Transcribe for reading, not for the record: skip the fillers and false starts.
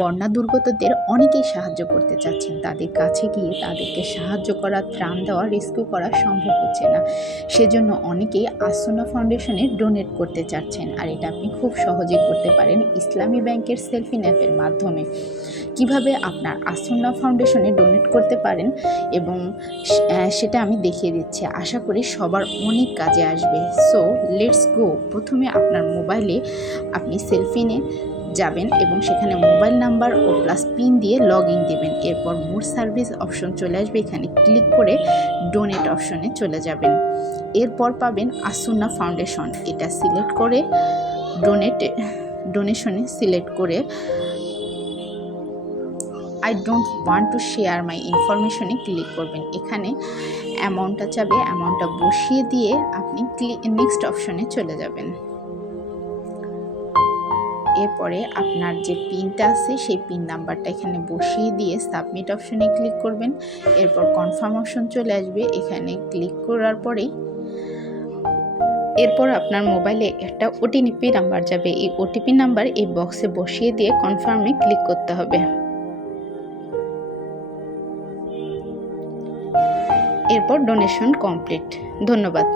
বন্যা দুর্গতদের অনেকেই সাহায্য করতে চাচ্ছেন, তাদের কাছে গিয়ে তাদেরকে সাহায্য করা, ত্রাণ দেওয়া, রেস্কিউ করা সম্ভব হচ্ছে না। সেজন্য অনেকেই আসুন্না ফাউন্ডেশনে ডোনেট করতে চাচ্ছেন, আর এটা আপনি খুব সহজেই করতে পারেন ইসলামী ব্যাংকের সেলফিন অ্যাপের মাধ্যমে। কিভাবে আপনার আসুন্না ফাউন্ডেশনে ডোনেট করতে পারেন এবং সেটা আমি দেখিয়ে দিচ্ছি। আশা করি সবার অনেক কাজে আসবে। So let's go. প্রথমে আপনার মোবাইলে আপনি সেলফিনে যাবেন এবং সেখানে মোবাইল নাম্বার ও প্লাস পিন দিয়ে লগ ইন দেবেন। এরপর মোর সার্ভিস অপশন চলে আসবে, এখানে ক্লিক করে ডোনেট অপশনে চলে যাবেন। এরপর পাবেন আসুন্না ফাউন্ডেশন, এটা সিলেক্ট করে ডোনেশনে সিলেক্ট করে I don't want to share my ইনফরমেশনে ক্লিক করবেন। এখানে অ্যামাউন্টটা চাবে, অ্যামাউন্টটা বসিয়ে দিয়ে আপনি নেক্সট অপশনে চলে যাবেন। এরপরে আপনার যে পিনটা আছে সেই পিন নাম্বারটা এখানে বসিয়ে দিয়ে সাবমিট অপশনে ক্লিক করবেন। এরপর কনফার্ম অপশন চলে আসবে, এখানে ক্লিক করার পরেই এরপর আপনার মোবাইলে একটা ওটিপি নাম্বার যাবে। এই ওটিপি নাম্বার এই বক্সে বসিয়ে দিয়ে কনফার্মে ক্লিক করতে হবে। এরপর ডোনেশন কমপ্লিট। ধন্যবাদ।